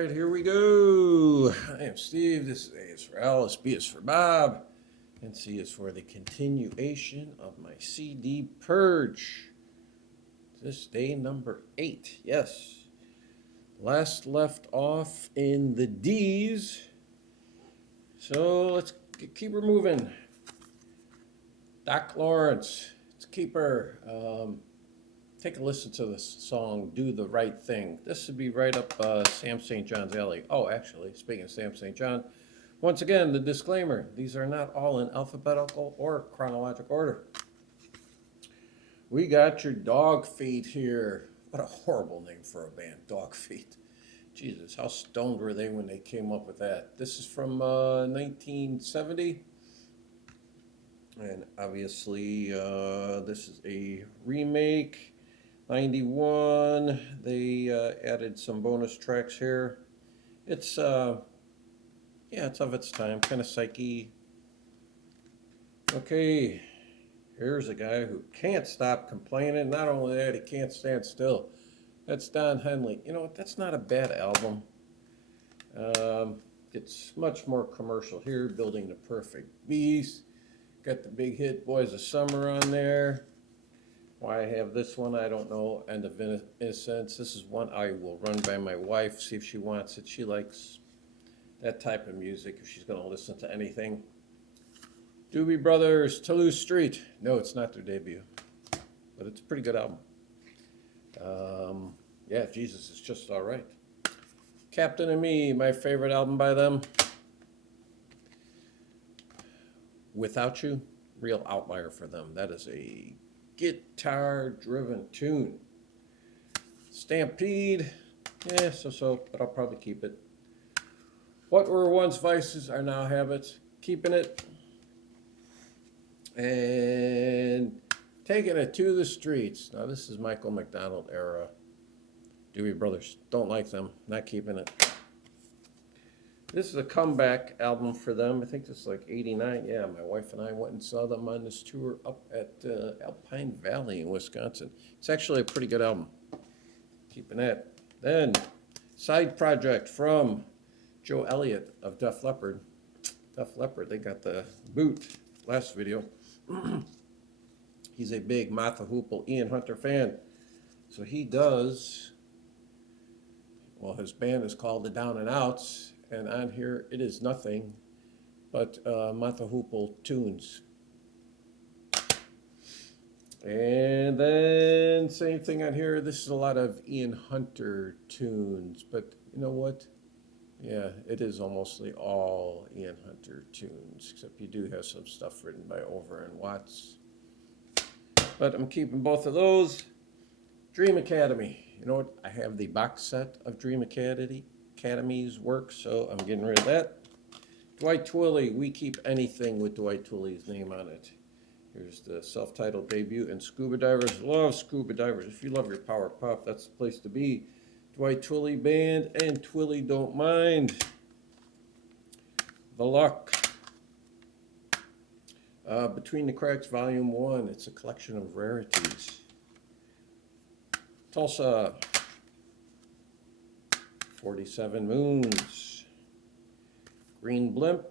right, here we go. I am Steve. This is A is for Alice, B is for Bob, and C is for the continuation of my CD Purge. This day number 8. Yes. Last left off in the D's. So let's keep her moving. Doc Lawrence. Let's keep her. Take a listen to this song, Do the Right Thing. This would be right up Sam St. John's alley. Oh, actually, speaking of Sam St. John, once again, the disclaimer. These are not all in alphabetical or chronological order. We got your Dog Feet here. What a horrible name for a band, Dog Feet. Jesus, how stoned were they when they came up with that? This is from 1970. And obviously, this is a remake. 91, they added some bonus tracks here. It's, it's of its time, kind of psyche. Okay, here's a guy who can't stop complaining. Not only that, he can't stand still. That's Don Henley. You know what, that's not a bad album. It's much more commercial here, Building the Perfect Beast. Got the big hit Boys of Summer on there. Why I have this one, I don't know. End of Innocence. This is one I will run by my wife, see if she wants it. She likes that type of music, if she's going to listen to anything. Doobie Brothers, Toulouse Street. No, it's not their debut, but it's a pretty good album. Yeah, Jesus is just all right. Captain and Me, my favorite album by them. Without You, real outlier for them. That is a guitar-driven tune. Stampede, so, but I'll probably keep it. What were once vices are now habits. Keeping it. And taking it to the streets. Now this is Michael McDonald era. Doobie Brothers, don't like them. Not keeping it. This is a comeback album for them. I think this is like 89. Yeah, my wife and I went and saw them on this tour up at Alpine Valley in Wisconsin. It's actually a pretty good album. Keeping that. Then, side project from Joe Elliott of Def Leppard. Def Leppard, they got the boot last video. He's a big Martha Hoople, Ian Hunter fan. So he does, well, his band is called the Down and Outs. And on here, it is nothing but Martha Hoople tunes. And then, same thing on here. This is a lot of Ian Hunter tunes. But you know what? Yeah, it is mostly all Ian Hunter tunes. Except you do have some stuff written by Over and Watts. But I'm keeping both of those. Dream Academy. You know what? I have the box set of Dream Academy's work, so I'm getting rid of that. Dwight Twilley, We Keep Anything with Dwight Twilley's name on it. Here's the self-titled debut, and Scuba Divers. Love Scuba Divers. If you love your power pop, that's the place to be. Dwight Twilley Band and Twilley Don't Mind. The Luck. Between the Cracks, Volume 1. It's a collection of rarities. Tulsa. 47 Moons. Green Blimp.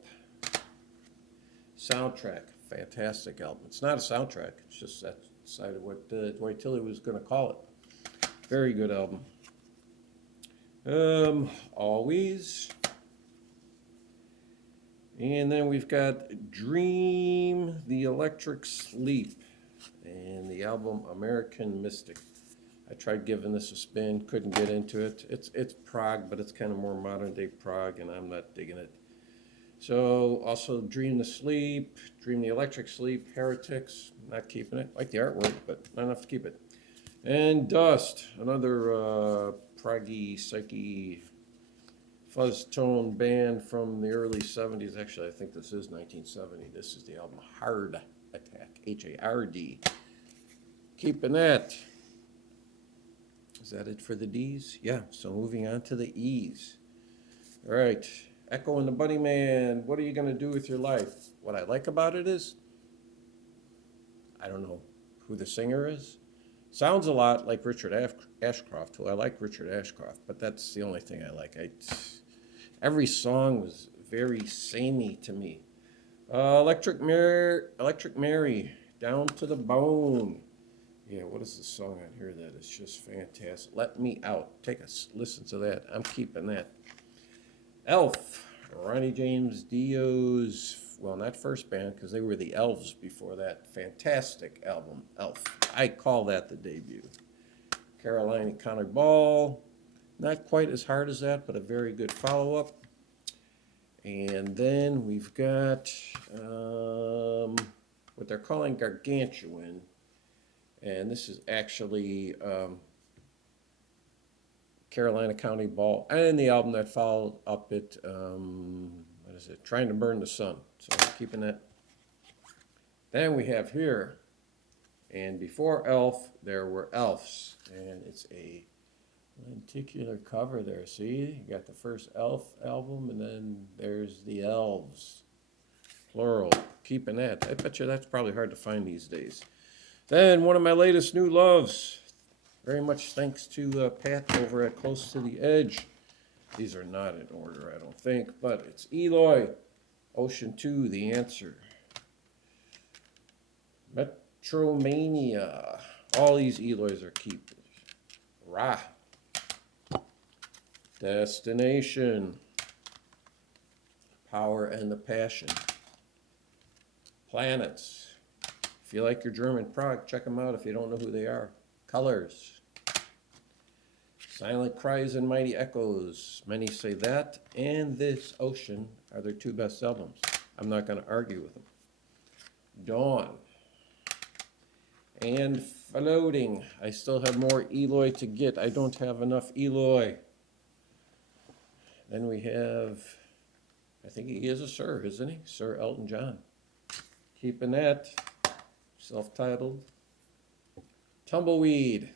Soundtrack. Fantastic album. It's not a soundtrack. It's just that side of what Dwight Twilley was going to call it. Very good album. Always. And then we've got Dream, The Electric Sleep, and the album American Mystic. I tried giving this a spin, couldn't get into it. It's prog, but it's kind of more modern day prog, and I'm not digging it. So also Dream the Electric Sleep, Heretics, not keeping it. Like the artwork, but not enough to keep it. And Dust, another proggy, psyche, fuzz tone band from the early 70s. Actually, I think this is 1970. This is the album Hard Attack, H-A-R-D. Keeping that. Is that it for the D's? Yeah, so moving on to the E's. All right, Echo and the Bunnyman, what are you going to do with your life? What I like about it is, I don't know who the singer is. Sounds a lot like Richard Ashcroft, who I like Richard Ashcroft, but that's the only thing I like. Every song was very samey to me. Electric Mary, Down to the Bone. Yeah, what is the song on here that is just fantastic? Let Me Out. Take a listen to that. I'm keeping that. Elf, Ronnie James Dio's, well, not first band, because they were the Elves before that. Fantastic album, Elf. I call that the debut. Carolina County Ball, not quite as hard as that, but a very good follow-up. And then we've got what they're calling Gargantuan. And this is actually Carolina County Ball. And the album that followed up it, what is it? Trying to Burn the Sun. So I'm keeping that. Then we have here, and before Elf, there were Elves. And it's a lenticular cover there. See, you got the first Elf album, and then there's the Elves, plural. Keeping that. I bet you that's probably hard to find these days. Then one of my latest new loves, very much thanks to Pat over at Close to the Edge. These are not in order, I don't think, but it's Eloy, Ocean 2, The Answer. Metromania, all these Eloys are keepers. Ra. Destination, Power and the Passion. Planets. If you like your German prog, check them out if you don't know who they are. Colors. Silent Cries and Mighty Echoes. Many say that and This Ocean are their two best albums. I'm not going to argue with them. Dawn. And Floating. I still have more Eloy to get. I don't have enough Eloy. Then we have, I think he is a Sir, isn't he? Sir Elton John. Keeping that. Self-titled. Tumbleweed.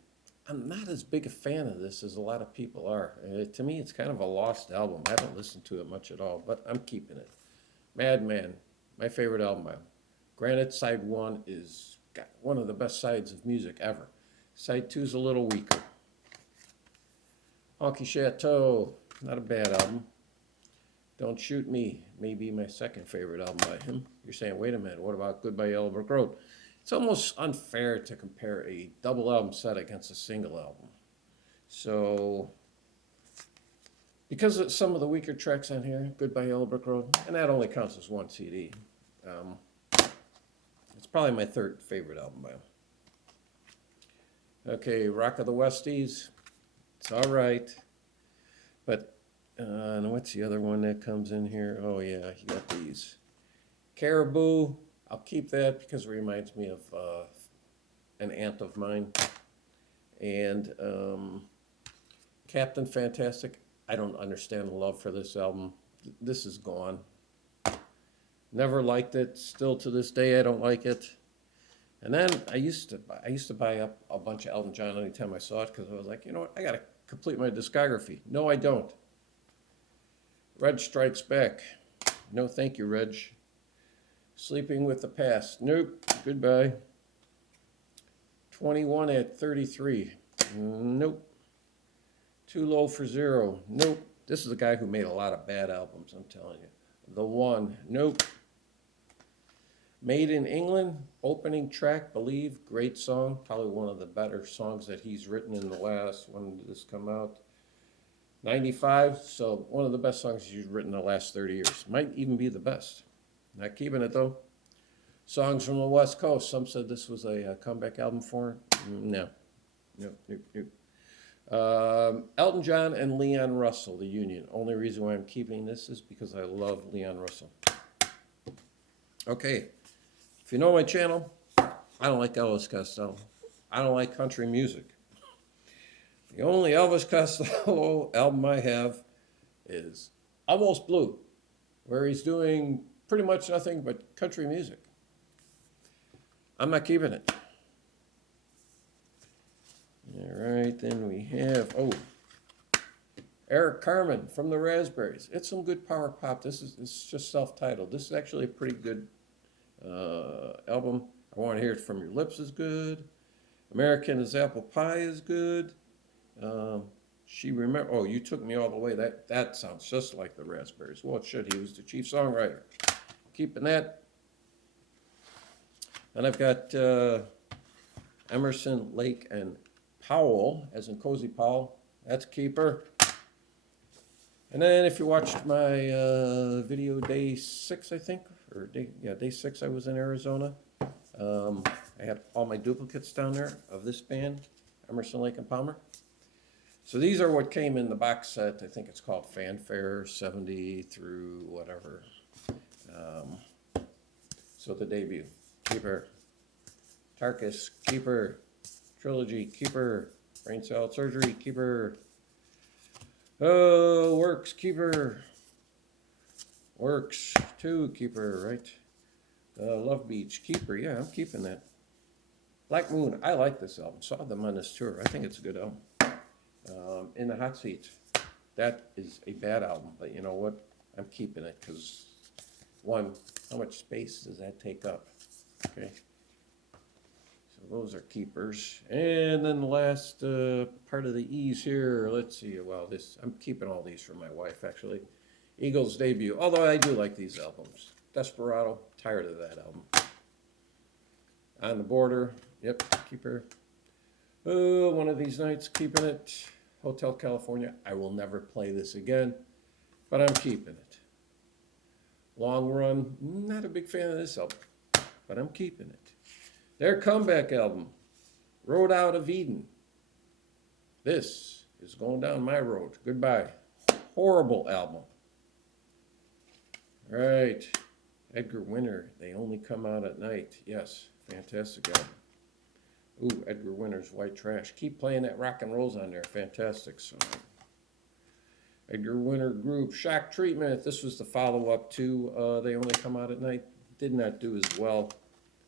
I'm not as big a fan of this as a lot of people are. To me, it's kind of a lost album. I haven't listened to it much at all, but I'm keeping it. Madman, my favorite album. Granted, side 1 is got one of the best sides of music ever. Side 2 is a little weaker. Honky Chateau, not a bad album. Don't Shoot Me, maybe my second favorite album by him. You're saying, wait a minute, what about Goodbye Yellow Brick Road? It's almost unfair to compare a double album set against a single album. So, because of some of the weaker tracks on here, Goodbye Yellow Brick Road, and that only counts as one CD, it's probably my third favorite album by him. Okay, Rock of the Westies, it's all right. But, and what's the other one that comes in here? Oh yeah, you got these. Caribou. I'll keep that because it reminds me of an aunt of mine. And Captain Fantastic, I don't understand the love for this album. This is gone. Never liked it. Still to this day, I don't like it. And then I used to buy up a bunch of Elton John anytime I saw it because I was like, you know what, I got to complete my discography. No, I don't. Reg Strikes Back. No, thank you, Reg. Sleeping with the Past. Nope. Goodbye. 21 at 33. Nope. Too Low for Zero. Nope. This is a guy who made a lot of bad albums, I'm telling you. The One. Nope. Made in England. Opening track, Believe. Great song. Probably one of the better songs that he's written in the last, when did this come out? 95. So one of the best songs he's written in the last 30 years. Might even be the best. Not keeping it though. Songs from the West Coast. Some said this was a comeback album for him. No. Nope. Elton John and Leon Russell, The Union. Only reason why I'm keeping this is because I love Leon Russell. Okay. If you know my channel, I don't like Elvis Costello. I don't like country music. The only Elvis Costello album I have is Almost Blue, where he's doing pretty much nothing but country music. I'm not keeping it. All right, then we have, Eric Carmen from the Raspberries. It's some good power pop. This is just self-titled. This is actually a pretty good album. I Want to Hear It From Your Lips is good. American as Apple Pie is good. She remember. Oh, you took me all the way. That sounds just like the Raspberries. Well, it should. He was the chief songwriter. Keeping that. And I've got Emerson, Lake, and Powell, as in Cozy Powell. That's a keeper. And then if you watched my video day 6, I think, or day 6, I was in Arizona. I had all my duplicates down there of this band, Emerson, Lake, and Palmer. So these are what came in the box set. I think it's called Fanfare 70 through whatever. So the debut, keeper. Tarkus, keeper. Trilogy, keeper. Brain Salad Surgery, keeper. Oh, Works, keeper. Works 2, keeper, right? Love Beach, keeper. Yeah, I'm keeping that. Black Moon, I like this album. Saw them on this tour. I think it's a good album. In the Hot Seat, that is a bad album, but you know what? I'm keeping it because, one, how much space does that take up? Okay. So those are keepers. And then the last part of the E's here, let's see. Well, I'm keeping all these for my wife, actually. Eagles debut, although I do like these albums. Desperado, tired of that album. On the Border, yep, keeper. Oh, One of These Nights, keeping it. Hotel California, I will never play this again, but I'm keeping it. Long Run, not a big fan of this album, but I'm keeping it. Their comeback album, Road Out of Eden. This is going down my road. Goodbye. Horrible album. Right. Edgar Winter, They Only Come Out at Night. Yes, fantastic album. Ooh, Edgar Winter's White Trash. Keep playing that rock and rolls on there. Fantastic song. Edgar Winter Group, Shock Treatment. This was the follow-up to They Only Come Out at Night. Did not do as well.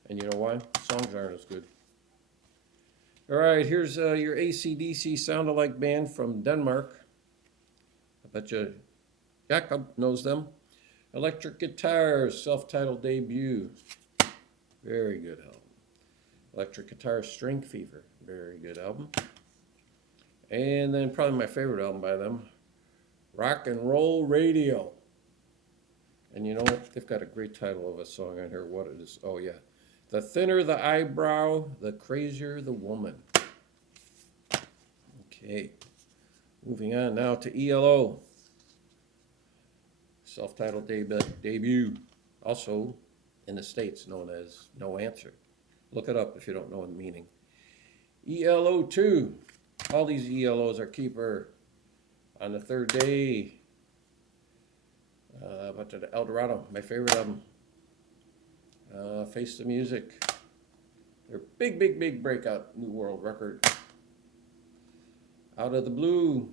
And you know why? Songs aren't as good. All right, here's your AC/DC sound-alike band from Denmark. I bet you Jakob knows them. Electric Guitars, self-titled debut. Very good album. Electric Guitar, String Fever. Very good album. And then probably my favorite album by them, Rock and Roll Radio. And you know what? They've got a great title of a song on here. What it is? Oh, yeah. The thinner the eyebrow, the crazier the woman. Okay. Moving on now to ELO. Self-titled debut. Also in the States known as No Answer. Look it up if you don't know the meaning. ELO 2. All these ELOs are keeper. On the Third Day. But the El Dorado, my favorite album. Face the Music. Their big breakout New World record. Out of the Blue.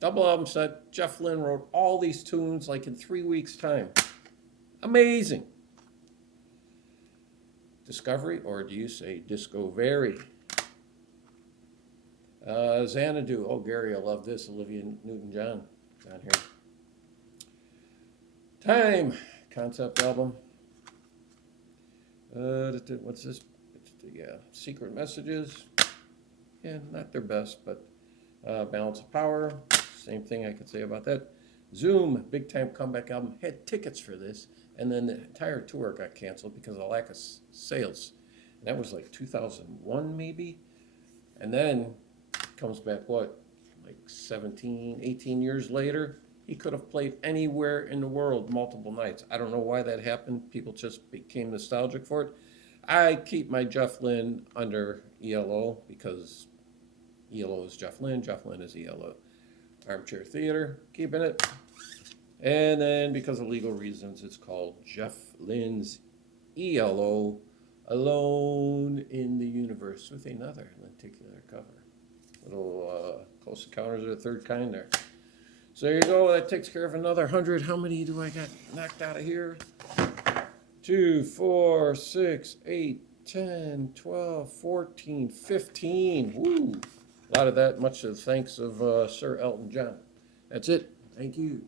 Double album set. Jeff Lynne wrote all these tunes like in 3 weeks' time. Amazing. Discovery, or do you say Discovery? Xanadu. Oh, Gary, I love this. Olivia Newton-John down here. Time. Concept album. What's this? Yeah, Secret Messages. Yeah, not their best, but Balance of Power. Same thing I could say about that. Zoom, big time comeback album. Had tickets for this, and then the entire tour got canceled because of lack of sales. And that was like 2001 maybe. And then comes back, what, like 17, 18 years later? He could have played anywhere in the world multiple nights. I don't know why that happened. People just became nostalgic for it. I keep my Jeff Lynne under ELO because ELO is Jeff Lynne is ELO. Armchair Theater, keeping it. And then because of legal reasons, it's called Jeff Lynne's ELO, Alone in the Universe, with another lenticular cover. Little Close Encounters of the Third Kind there. So there you go. That takes care of another 100. How many do I got knocked out of here? 2, 4, 6, 8, 10, 12, 14, 15. Woo! A lot of that, much to the thanks of Sir Elton John. That's it. Thank you.